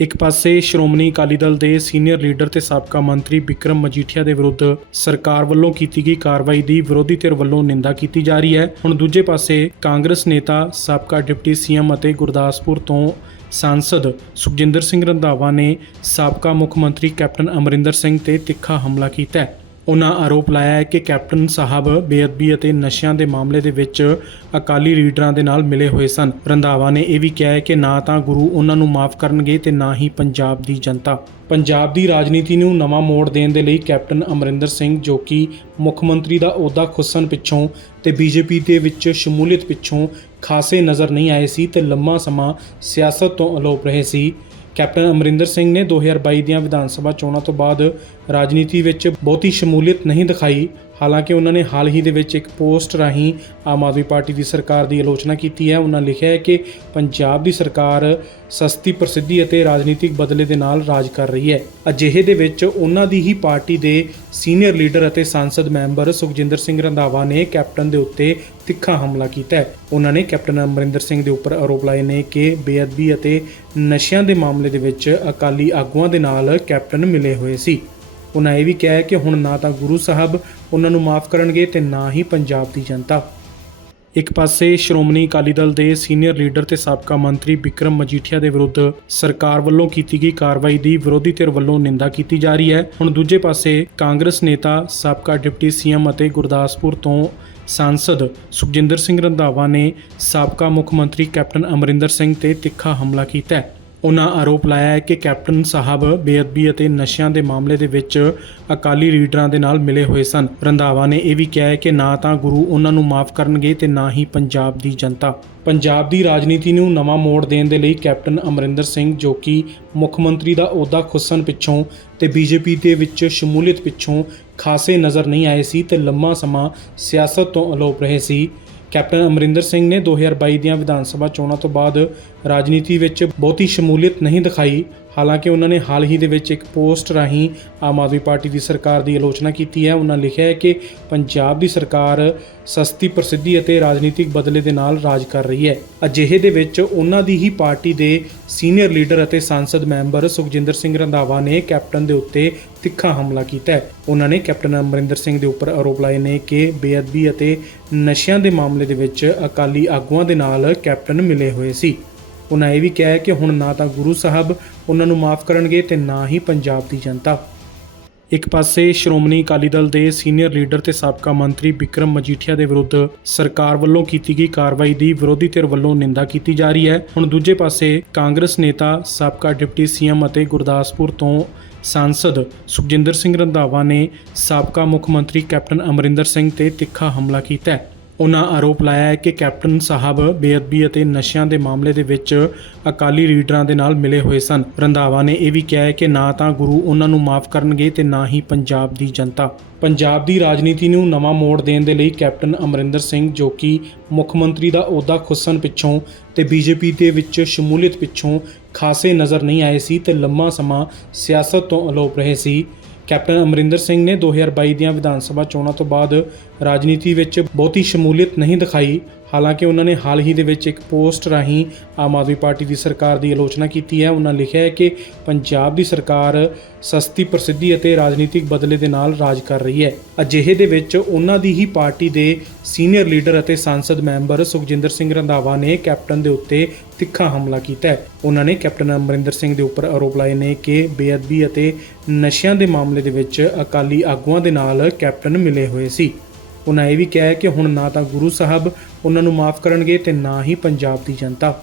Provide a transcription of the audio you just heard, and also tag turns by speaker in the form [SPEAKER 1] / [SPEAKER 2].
[SPEAKER 1] ਇੱਕ ਪਾਸੇ ਸ਼੍ਰੋਮਣੀ ਅਕਾਲੀ ਦਲ ਦੇ ਸੀਨੀਅਰ ਲੀਡਰ ਤੇ ਸਾਬਕਾ ਮੰਤਰੀ ਵਿਕਰਮ ਮਜੀਠੀਆ ਦੇ ਵਿਰੁੱਧ ਸਰਕਾਰ ਵੱਲੋਂ ਕੀਤੀ ਗਈ ਕਾਰਵਾਈ ਦੀ ਵਿਰੋਧੀ ਧਿਰ ਵੱਲੋਂ ਨਿੰਦਾ ਕੀਤੀ ਜਾ ਰਹੀ ਹੈ। ਹੁਣ ਦੂਜੇ ਪਾਸੇ ਕਾਂਗਰਸ ਨੇਤਾ, ਸਾਬਕਾ ਡਿਪਟੀ ਸੀਐਮ ਅਤੇ ਗੁਰਦਾਸਪੁਰ ਤੋਂ ਸਾਂਸਦ ਸੁਖਜਿੰਦਰ ਸਿੰਘ ਰੰਧਾਵਾ ਨੇ ਸਾਬਕਾ ਮੁੱਖ ਮੰਤਰੀ ਕੈਪਟਨ ਅਮਰਿੰਦਰ ਸਿੰਘ ਤੇ ਤਿੱਖਾ ਹਮਲਾ ਕੀਤਾ ਹੈ। ਉਹਨਾਂ ਆਰੋਪ ਲਾਇਆ ਹੈ ਕਿ ਕੈਪਟਨ ਸਾਹਿਬ ਬੇਅਦਬੀ ਅਤੇ ਨਸ਼ਿਆਂ ਦੇ ਮਾਮਲੇ ਦੇ ਵਿੱਚ ਅਕਾਲੀ ਲੀਡਰਾਂ ਦੇ ਨਾਲ ਮਿਲੇ ਹੋਏ ਸਨ। ਰੰਧਾਵਾ ਨੇ ਇਹ ਵੀ ਕਿਹਾ ਹੈ ਕਿ ਨਾ ਤਾਂ ਗੁਰੂ ਉਹਨਾਂ ਨੂੰ ਮਾਫ ਕਰਨਗੇ ਤੇ ਨਾ ਹੀ ਪੰਜਾਬ ਦੀ ਜਨਤਾ। ਪੰਜਾਬ ਦੀ ਰਾਜਨੀਤੀ ਨੂੰ ਨਵਾਂ ਮੋੜ ਦੇਣ ਦੇ ਲਈ ਕੈਪਟਨ ਅਮਰਿੰਦਰ ਸਿੰਘ, ਜੋ ਕਿ ਮੁੱਖ ਮੰਤਰੀ ਦਾ ਅਹੁਦਾ ਖੁੱਸਣ ਪਿੱਛੋਂ ਤੇ ਬੀਜੇਪੀ ਦੇ ਵਿੱਚ ਸ਼ਮੂਲੀਅਤ ਪਿੱਛੋਂ ਖਾਸੇ ਨਜ਼ਰ ਨਹੀਂ ਆਏ ਸੀ ਤੇ ਲੰਮਾ ਸਮਾਂ ਸਿਆਸਤ ਤੋਂ ਅਲੋਪ ਰਹੇ ਸੀ। ਕੈਪਟਨ ਅਮਰਿੰਦਰ ਸਿੰਘ ਨੇ 2022 ਦੀਆਂ ਵਿਧਾਨ ਸਭਾ ਚੋਣਾਂ ਤੋਂ ਬਾਅਦ ਰਾਜਨੀਤੀ ਵਿੱਚ ਬਹੁਤੀ ਸ਼ਮੂਲੀਅਤ ਨਹੀਂ ਦਿਖਾਈ ਹਾਲਾਂਕਿ ਉਹਨਾਂ ਨੇ ਹਾਲ ਹੀ ਦੇ ਵਿੱਚ ਇੱਕ ਪੋਸਟ ਰਾਹੀਂ ਆਮ ਆਦਮੀ ਪਾਰਟੀ ਦੀ ਸਰਕਾਰ ਦੀ ਆਲੋਚਨਾ ਕੀਤੀ ਹੈ। ਉਹਨਾਂ ਲਿਖਿਆ ਹੈ ਕਿ ਪੰਜਾਬ ਦੀ ਸਰਕਾਰ ਸਸਤੀ, ਪ੍ਰਸਿੱਧੀ ਅਤੇ ਰਾਜਨੀਤਿਕ ਬਦਲੇ ਦੇ ਨਾਲ ਰਾਜ ਕਰ ਰਹੀ ਹੈ। ਅਜਿਹੇ ਦੇ ਵਿੱਚ ਉਹਨਾਂ ਦੀ ਹੀ ਪਾਰਟੀ ਦੇ ਸੀਨੀਅਰ ਲੀਡਰ ਅਤੇ ਸੰਸਦ ਮੈਂਬਰ ਸੁਖਜਿੰਦਰ ਸਿੰਘ ਰੰਧਾਵਾ ਨੇ ਕੈਪਟਨ ਦੇ ਉੱਤੇ ਤਿੱਖਾ ਹਮਲਾ ਕੀਤਾ ਹੈ। ਉਹਨਾਂ ਨੇ ਕੈਪਟਨ ਅਮਰਿੰਦਰ ਸਿੰਘ ਦੇ ਉੱਪਰ ਆਰੋਪ ਲਾਏ ਨੇ ਕਿ ਬੇਅਦਬੀ ਅਤੇ ਨਸ਼ਿਆਂ ਦੇ ਮਾਮਲੇ ਦੇ ਵਿੱਚ ਅਕਾਲੀ ਆਗੂਆਂ ਦੇ ਨਾਲ ਕੈਪਟਨ ਮਿਲੇ ਹੋਏ ਸੀ। ਉਹਨਾਂ ਇਹ ਵੀ ਕਿਹਾ ਹੈ ਕਿ ਹੁਣ ਨਾ ਤਾਂ ਗੁਰੂ ਸਾਹਿਬ ਉਹਨਾਂ ਨੂੰ ਮਾਫ ਕਰਨਗੇ ਤੇ ਨਾ ਹੀ ਪੰਜਾਬ ਦੀ ਜਨਤਾ। ਇੱਕ ਪਾਸੇ ਸ਼੍ਰੋਮਣੀ ਅਕਾਲੀ ਦਲ ਦੇ ਸੀਨੀਅਰ ਲੀਡਰ ਤੇ ਸਾਬਕਾ ਮੰਤਰੀ ਵਿਕਰਮ ਮਜੀਠੀਆ ਦੇ ਵਿਰੁੱਧ ਸਰਕਾਰ ਵੱਲੋਂ ਕੀਤੀ ਗਈ ਕਾਰਵਾਈ ਦੀ ਵਿਰੋਧੀ ਧਿਰ ਵੱਲੋਂ ਨਿੰਦਾ ਕੀਤੀ ਜਾ ਰਹੀ ਹੈ। ਹੁਣ ਦੂਜੇ ਪਾਸੇ ਕਾਂਗਰਸ ਨੇਤਾ, ਸਾਬਕਾ ਡਿਪਟੀ ਸੀਐਮ ਅਤੇ ਗੁਰਦਾਸਪੁਰ ਤੋਂ ਸਾਂਸਦ ਸੁਖਜਿੰਦਰ ਸਿੰਘ ਰੰਧਾਵਾ ਨੇ ਸਾਬਕਾ ਮੁੱਖ ਮੰਤਰੀ ਕੈਪਟਨ ਅਮਰਿੰਦਰ ਸਿੰਘ ਤੇ ਤਿੱਖਾ ਹਮਲਾ ਕੀਤਾ ਹੈ। ਉਹਨਾਂ ਆਰੋਪ ਲਾਇਆ ਹੈ ਕਿ ਕੈਪਟਨ ਸਾਹਿਬ ਬੇਅਦਬੀ ਅਤੇ ਨਸ਼ਿਆਂ ਦੇ ਮਾਮਲੇ ਦੇ ਵਿੱਚ ਅਕਾਲੀ ਲੀਡਰਾਂ ਦੇ ਨਾਲ ਮਿਲੇ ਹੋਏ ਸਨ। ਰੰਧਾਵਾ ਨੇ ਇਹ ਵੀ ਕਿਹਾ ਹੈ ਕਿ ਨਾ ਤਾਂ ਗੁਰੂ ਉਹਨਾਂ ਨੂੰ ਮਾਫ ਕਰਨਗੇ ਤੇ ਨਾ ਹੀ ਪੰਜਾਬ ਦੀ ਜਨਤਾ। ਪੰਜਾਬ ਦੀ ਰਾਜਨੀਤੀ ਨੂੰ ਨਵਾਂ ਮੋੜ ਦੇਣ ਦੇ ਲਈ ਕੈਪਟਨ ਅਮਰਿੰਦਰ ਸਿੰਘ, ਜੋ ਕਿ ਮੁੱਖ ਮੰਤਰੀ ਦਾ ਅਹੁਦਾ ਖੁੱਸਣ ਪਿੱਛੋਂ ਤੇ ਬੀਜੇਪੀ ਦੇ ਵਿੱਚ ਸ਼ਮੂਲੀਅਤ ਪਿੱਛੋਂ ਖਾਸੇ ਨਜ਼ਰ ਨਹੀਂ ਆਏ ਸੀ ਤੇ ਲੰਮਾ ਸਮਾਂ ਸਿਆਸਤ ਤੋਂ ਅਲੋਪ ਰਹੇ ਸੀ। ਕੈਪਟਨ ਅਮਰਿੰਦਰ ਸਿੰਘ ਨੇ 2022 ਦੀਆਂ ਵਿਧਾਨ ਸਭਾ ਚੋਣਾਂ ਤੋਂ ਬਾਅਦ ਰਾਜਨੀਤੀ ਵਿੱਚ ਬਹੁਤੀ ਸ਼ਮੂਲੀਅਤ ਨਹੀਂ ਦਿਖਾਈ। ਹਾਲਾਂਕਿ ਉਹਨਾਂ ਨੇ ਹਾਲ ਹੀ ਦੇ ਵਿੱਚ ਇੱਕ ਪੋਸਟ ਰਾਹੀਂ ਆਮ ਆਦਮੀ ਪਾਰਟੀ ਦੀ ਸਰਕਾਰ ਦੀ ਆਲੋਚਨਾ ਕੀਤੀ ਹੈ। ਉਹਨਾਂ ਲਿਖਿਆ ਹੈ ਕਿ ਪੰਜਾਬ ਦੀ ਸਰਕਾਰ ਸਸਤੀ, ਪ੍ਰਸਿੱਧੀ ਅਤੇ ਰਾਜਨੀਤਿਕ ਬਦਲੇ ਦੇ ਨਾਲ ਰਾਜ ਕਰ ਰਹੀ ਹੈ। ਅਜਿਹੇ ਦੇ ਵਿੱਚ ਉਹਨਾਂ ਦੀ ਹੀ ਪਾਰਟੀ ਦੇ ਸੀਨੀਅਰ ਲੀਡਰ ਅਤੇ ਸੰਸਦ ਮੈਂਬਰ ਸੁਖਜਿੰਦਰ ਸਿੰਘ ਰੰਧਾਵਾ ਨੇ ਕੈਪਟਨ ਦੇ ਉੱਤੇ ਤਿੱਖਾ ਹਮਲਾ ਕੀਤਾ ਹੈ। ਉਹਨਾਂ ਨੇ ਕੈਪਟਨ ਅਮਰਿੰਦਰ ਸਿੰਘ ਦੇ ਉੱਪਰ ਆਰੋਪ ਲਾਏ ਨੇ ਕਿ ਬੇਅਦਬੀ ਅਤੇ ਨਸ਼ਿਆਂ ਦੇ ਮਾਮਲੇ ਦੇ ਵਿੱਚ ਅਕਾਲੀ ਆਗੂਆਂ ਦੇ ਨਾਲ ਕੈਪਟਨ ਮਿਲੇ ਹੋਏ ਸੀ। ਉਹਨਾਂ ਇਹ ਵੀ ਕਿਹਾ ਹੈ ਕਿ ਹੁਣ ਨਾ ਤਾਂ ਗੁਰੂ ਸਾਹਿਬ ਉਹਨਾਂ ਨੂੰ ਮਾਫ ਕਰਨਗੇ ਤੇ ਨਾ ਹੀ ਪੰਜਾਬ ਦੀ ਜਨਤਾ। ਇੱਕ ਪਾਸੇ ਸ਼੍ਰੋਮਣੀ ਅਕਾਲੀ ਦਲ ਦੇ ਸੀਨੀਅਰ ਲੀਡਰ ਤੇ ਸਾਬਕਾ ਮੰਤਰੀ ਵਿਕਰਮ ਮਜੀਠੀਆ ਦੇ ਵਿਰੁੱਧ ਸਰਕਾਰ ਵੱਲੋਂ ਕੀਤੀ ਗਈ ਕਾਰਵਾਈ ਦੀ ਵਿਰੋਧੀ ਧਿਰ ਵੱਲੋਂ ਨਿੰਦਾ ਕੀਤੀ ਜਾ ਰਹੀ ਹੈ। ਹੁਣ ਦੂਜੇ ਪਾਸੇ ਕਾਂਗਰਸ ਨੇਤਾ, ਸਾਬਕਾ ਡਿਪਟੀ ਸੀਐਮ ਅਤੇ ਗੁਰਦਾਸਪੁਰ ਤੋਂ ਸਾਂਸਦ ਸੁਖਜਿੰਦਰ ਸਿੰਘ ਰੰਧਾਵਾ ਨੇ ਸਾਬਕਾ ਮੁੱਖ ਮੰਤਰੀ ਕੈਪਟਨ ਅਮਰਿੰਦਰ ਸਿੰਘ ਤੇ ਤਿੱਖਾ ਹਮਲਾ ਕੀਤਾ ਹੈ। ਉਹਨਾਂ ਆਰੋਪ ਲਾਇਆ ਹੈ ਕਿ ਕੈਪਟਨ ਸਾਹਿਬ ਬੇਅਦਬੀ ਅਤੇ ਨਸ਼ਿਆਂ ਦੇ ਮਾਮਲੇ ਦੇ ਵਿੱਚ ਅਕਾਲੀ ਲੀਡਰਾਂ ਦੇ ਨਾਲ ਮਿਲੇ ਹੋਏ ਸਨ। ਰੰਧਾਵਾ ਨੇ ਇਹ ਵੀ ਕਿਹਾ ਹੈ ਕਿ ਨਾ ਤਾਂ ਗੁਰੂ ਉਹਨਾਂ ਨੂੰ ਮਾਫ ਕਰਨਗੇ ਤੇ ਨਾ ਹੀ ਪੰਜਾਬ ਦੀ ਜਨਤਾ। ਪੰਜਾਬ ਦੀ ਰਾਜਨੀਤੀ ਨੂੰ ਨਵਾਂ ਮੋੜ ਦੇਣ ਦੇ ਲਈ ਕੈਪਟਨ ਅਮਰਿੰਦਰ ਸਿੰਘ, ਜੋ ਕਿ ਮੁੱਖ ਮੰਤਰੀ ਦਾ ਅਹੁਦਾ ਖੁੱਸਣ ਪਿੱਛੋਂ ਤੇ ਬੀਜੇਪੀ ਦੇ ਵਿੱਚ ਸ਼ਮੂਲੀਅਤ ਪਿੱਛੋਂ ਖਾਸੇ ਨਜ਼ਰ ਨਹੀਂ ਆਏ ਸੀ ਤੇ ਲੰਮਾ ਸਮਾਂ ਸਿਆਸਤ ਤੋਂ ਅਲੋਪ ਰਹੇ ਸੀ। ਕੈਪਟਨ ਅਮਰਿੰਦਰ ਸਿੰਘ ਨੇ 2022 ਦੀਆਂ ਵਿਧਾਨ ਸਭਾ ਚੋਣਾਂ ਤੋਂ ਬਾਅਦ ਰਾਜਨੀਤੀ ਵਿੱਚ ਬਹੁਤੀ ਸ਼ਮੂਲੀਅਤ ਨਹੀਂ ਦਿਖਾਈ ਹਾਲਾਂਕਿ ਉਹਨਾਂ ਨੇ ਹਾਲ ਹੀ ਦੇ ਵਿੱਚ ਇੱਕ ਪੋਸਟ ਰਾਹੀਂ ਆਮ ਆਦਮੀ ਪਾਰਟੀ ਦੀ ਸਰਕਾਰ ਦੀ ਆਲੋਚਨਾ ਕੀਤੀ ਹੈ। ਉਹਨਾਂ ਲਿਖਿਆ ਹੈ ਕਿ ਪੰਜਾਬ ਦੀ ਸਰਕਾਰ ਸਸਤੀ, ਪ੍ਰਸਿੱਧੀ ਅਤੇ ਰਾਜਨੀਤਿਕ ਬਦਲੇ ਦੇ ਨਾਲ ਰਾਜ ਕਰ ਰਹੀ ਹੈ। ਅਜਿਹੇ ਦੇ ਵਿੱਚ ਉਹਨਾਂ ਦੀ ਹੀ ਪਾਰਟੀ ਦੇ ਸੀਨੀਅਰ ਲੀਡਰ ਅਤੇ ਸੰਸਦ ਮੈਂਬਰ ਸੁਖਜਿੰਦਰ ਸਿੰਘ ਰੰਧਾਵਾ ਨੇ ਕੈਪਟਨ ਦੇ ਉੱਤੇ ਤਿੱਖਾ ਹਮਲਾ ਕੀਤਾ ਹੈ। ਉਹਨਾਂ ਨੇ ਕੈਪਟਨ ਅਮਰਿੰਦਰ ਸਿੰਘ ਦੇ ਉੱਪਰ ਆਰੋਪ ਲਾਏ ਨੇ ਕਿ ਬੇਅਦਬੀ ਅਤੇ ਨਸ਼ਿਆਂ ਦੇ ਮਾਮਲੇ ਦੇ ਵਿੱਚ ਅਕਾਲੀ ਆਗੂਆਂ ਦੇ ਨਾਲ ਕੈਪਟਨ ਮਿਲੇ ਹੋਏ ਸੀ। ਉਹਨਾਂ ਇਹ ਵੀ ਕਿਹਾ ਹੈ ਕਿ ਹੁਣ ਨਾ ਤਾਂ ਗੁਰੂ ਸਾਹਿਬ ਉਹਨਾਂ ਨੂੰ ਮਾਫ ਕਰਨਗੇ ਤੇ ਨਾ ਹੀ ਪੰਜਾਬ ਦੀ ਜਨਤਾ।